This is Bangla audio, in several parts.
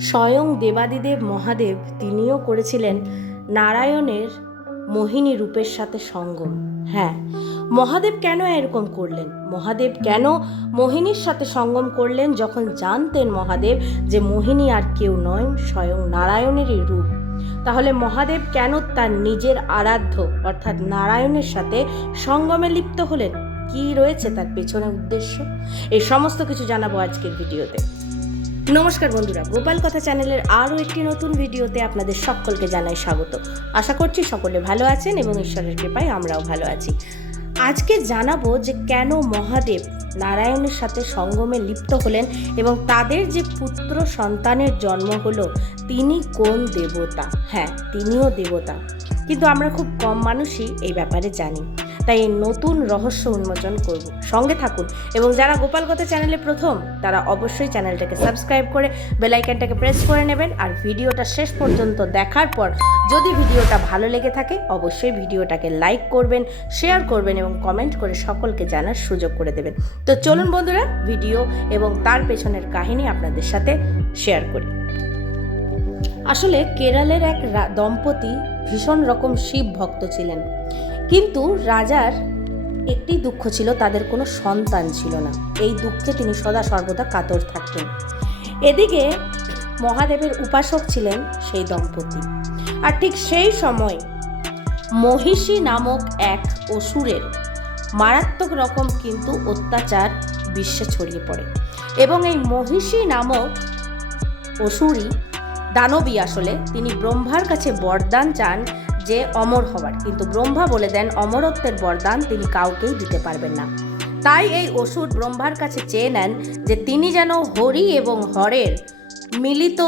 স্বয়ং দেবাদিদেব মহাদেব তিনিও করেছিলেন নারায়ণের মোহিনী রূপের সাথে সঙ্গম। হ্যাঁ মহাদেব কেন এরকম করলেন? মহাদেব কেন মোহিনীর সাথে সঙ্গম করলেন যখন জানতেন মহাদেব যে মোহিনী আর কেউ নয়, স্বয়ং নারায়ণেরই রূপ। তাহলে মহাদেব কেন তার নিজের আরাধ্য অর্থাৎ নারায়ণের সাথে সঙ্গমে লিপ্ত হলেন? কি রয়েছে তার পেছনের উদ্দেশ্য? এই সমস্ত কিছু জানাব আজকের ভিডিওতে। নমস্কার বন্ধুরা, গোপাল কথা চ্যানেলের আরও একটি নতুন ভিডিওতে আপনাদের সকলকে জানাই স্বাগত। আশা করছি সকলে ভালো আছেন এবং ঈশ্বরের কৃপায় আমরাও ভালো আছি। আজকে জানাব যে কেন মহাদেব নারায়ণের সাথে সঙ্গমে লিপ্ত হলেন এবং তাদের যে পুত্র সন্তানের জন্ম হলো, তিনি কোন দেবতা? হ্যাঁ তিনিও দেবতা। কিন্তু আমরা খুব কম মানুষই এই ব্যাপারে জানি। তাই নতুন রহস্য উন্মোচন করব। সঙ্গে থাকুন। এবং যারা গোপালগত চ্যানেলে প্রথম, তারা অবশ্যই চ্যানেলটাকে সাবস্ক্রাইব করে বেলাইকানটাকে প্রেস করে নেবেন। আর ভিডিওটা শেষ পর্যন্ত দেখার পর, যদি ভিডিওটা ভালো লেগে থাকে, অবশ্যই ভিডিওটাকে লাইক করবেন, শেয়ার করবেন এবং কমেন্ট করে সকলকে জানার সুযোগ করে দেবেন। তো চলুন বন্ধুরা, ভিডিও এবং তার পেছনের কাহিনী আপনাদের সাথে শেয়ার করি। আসলে কেরালের এক দম্পতি ভীষণ রকম শিব ভক্ত ছিলেন। কিন্তু রাজার একটি দুঃখ ছিল, তাদের কোনো সন্তান ছিল না। এই দুঃখে তিনি সদা সর্বদা কাতর থাকতেন। এদিকে মহাদেবের উপাসক ছিলেন সেই দম্পতি। আর ঠিক সেই সময় মহিষী নামক এক অসুরের মারাত্মক রকম কিন্তু অত্যাচার বিশ্বে ছড়িয়ে পড়ে। এবং এই মহিষী নামক অসুরই দানবী আসলে, তিনি ব্রহ্মার কাছে বরদান চান যে অমর হওয়ার। কিন্তু ব্রহ্মা বলে দেন, অমরত্বের বরদান তিনি কাউকেই দিতে পারবেন না। তাই এই অসুর ব্রহ্মার কাছে চেয়ে নেন যে তিনি যেন হরি এবং হরের মিলিত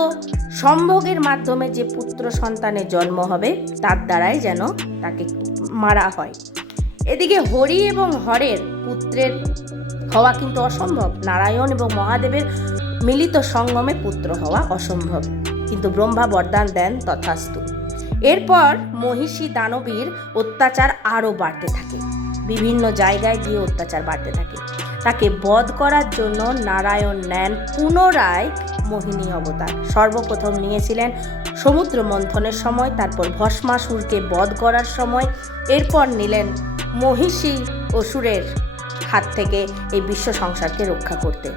সম্ভোগের মাধ্যমে যে পুত্র সন্তানের জন্ম হবে, তার দ্বারাই যেন তাকে মারা হয়। এদিকে হরি এবং হরের পুত্রের হওয়া কিন্তু অসম্ভব। নারায়ণ এবং মহাদেবের মিলিত সঙ্গমে পুত্র হওয়া অসম্ভব। কিন্তু ব্রহ্মা বরদান দেন তথাস্তু। এরপর মহিষী দানবীর অত্যাচার আরও বাড়তে থাকে। বিভিন্ন জায়গায় গিয়ে অত্যাচার বাড়তে থাকে। তাকে বধ করার জন্য নারায়ণ নেন পুনরায় মোহিনী অবতার। সর্বপ্রথম নিয়েছিলেন সমুদ্র মন্থনের সময়, তারপর ভস্মাসুরকে বধ করার সময়। এরপর নিলেন মহিষী অসুরের হাত থেকে এই বিশ্ব সংসারকে রক্ষা করতে।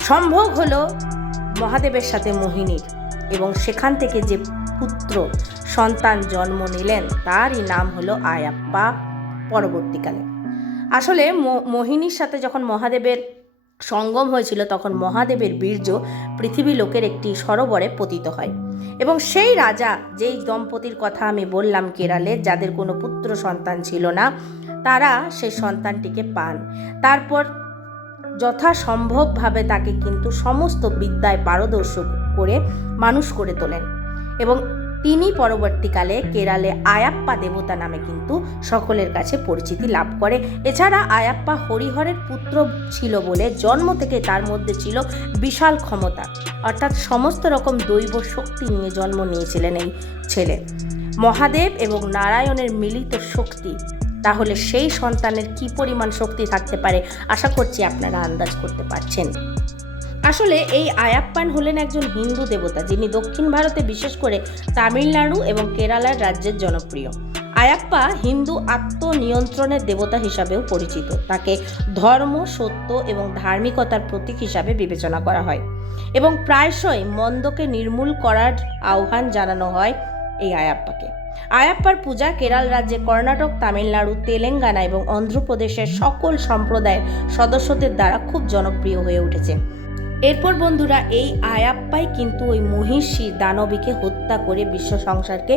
সম্ভব হলো মহাদেবের সাথে মোহিনীর এবং সেখান থেকে যে পুত্র সন্তান জন্ম নিলেন, তারই নাম হলো আয়াপ্পা পরবর্তীকালে। আসলে মোহিনীর সাথে যখন মহাদেবের সঙ্গম হয়েছিল, তখন মহাদেবের বীর্য পৃথিবী লোকের একটি সরোবরে পতিত হয়। এবং সেই রাজা যেই দম্পতির কথা আমি বললাম কেরালে, যাদের কোনো পুত্র সন্তান ছিল না, তারা সেই সন্তানটিকে পান। তারপর যথাসম্ভবভাবে তাকে কিন্তু সমস্ত বিদ্যায় পারদর্শক করে মানুষ করে তোলেন। এবং তিনি পরবর্তীকালে কেরালে আয়াপ্পা দেবতা নামে কিন্তু সকলের কাছে পরিচিতি লাভ করে। এছাড়া আয়াপ্পা হরিহরের পুত্র ছিল বলে জন্ম থেকে তার মধ্যে ছিল বিশাল ক্ষমতা। অর্থাৎ সমস্ত রকম দৈব শক্তি নিয়ে জন্ম নিয়েছিলেন এই ছেলে। মহাদেব এবং নারায়ণের মিলিত শক্তি। তাহলে সেই সন্তানের কি পরিমাণ শক্তি থাকতে পারে? আশা করছি আপনারা আন্দাজ করতে পারছেন। আসলে এই আয়াপ্পান হলেন একজন হিন্দু দেবতা যিনি দক্ষিণ ভারতে বিশেষ করে তামিলনাড়ু এবং কেরালার রাজ্যের জনপ্রিয়। আয়াপ্পা হিন্দু আত্মনিয়ন্ত্রণের দেবতা হিসাবেও পরিচিত। তাকে ধর্ম, সত্য এবং ধার্মিকতার প্রতীক হিসাবে বিবেচনা করা হয় এবং প্রায়শই মন্দকে নির্মূল করার আহ্বান জানানো হয় এই আয়াপ্পাকে। আয়াপ্পার পূজা কেরাল রাজ্যে কর্ণাটক, তামিলনাড়ু, তেলেঙ্গানা এবং অন্ধ্রপ্রদেশের সকল সম্প্রদায়ের সদস্যদের দ্বারা খুব জনপ্রিয় হয়ে উঠেছে। এরপর বন্ধুরা এই আয়াপ্পাই কিন্তু ওই মহিষী দানবীকে হত্যা করে বিশ্ব সংসারকে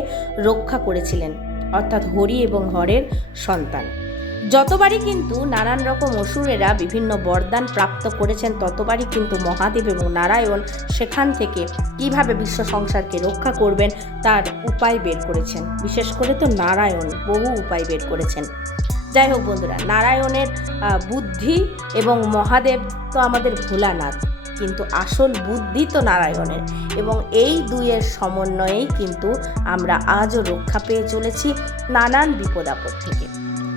রক্ষা করেছিলেন, অর্থাৎ হরি এবং হরের সন্তান। যতবারই কিন্তু নানান রকম অসুরেরা বিভিন্ন বরদান প্রাপ্ত করেছেন, ততবারই কিন্তু মহাদেব এবং নারায়ণ সেখান থেকে কীভাবে বিশ্ব সংসারকে রক্ষা করবেন তার উপায় বের করেছেন। বিশেষ করে তো নারায়ণ বহু উপায় বের করেছেন। যাই হোক বন্ধুরা, নারায়ণের বুদ্ধি এবং মহাদেব তো আমাদের ভোলানাথ। কিন্তু আসল বুদ্ধি তো নারায়ণের। এবং এই দুইয়ের সমন্বয়েই কিন্তু আমরা আজও রক্ষা পেয়ে চলেছি নানান বিপদ আপদ থেকে।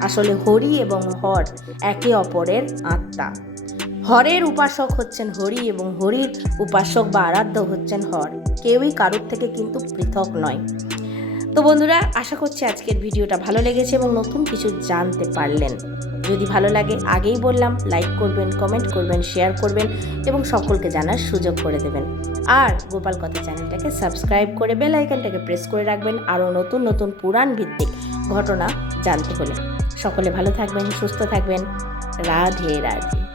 আসলে হরি এবং হর একে অপরের আত্মা। হরের উপাসক হচ্ছেন হরি এবং হরির উপাসক বা আরাধ্য হচ্ছেন হর। কেউই কারোর থেকে কিন্তু পৃথক নয়। তো বন্ধুরা, আশা করছি আজকের ভিডিওটা ভালো লেগেছে এবং নতুন কিছু জানতে পারলেন। যদি ভালো লাগে, আগেই বললাম লাইক করবেন কমেন্ট করবেন শেয়ার করবেন এবং সকলকে জানার সুযোগ করে দেবেন। আর গোপাল কথা চ্যানেলটাকে সাবস্ক্রাইব করে বেল আইকনটাকে প্রেস করে রাখবেন আরও নতুন নতুন পুরাণ ভিত্তিক ঘটনা জানতে হলে। সকলে ভালো থাকবেন, সুস্থ থাকবেন। রাধে রাধে।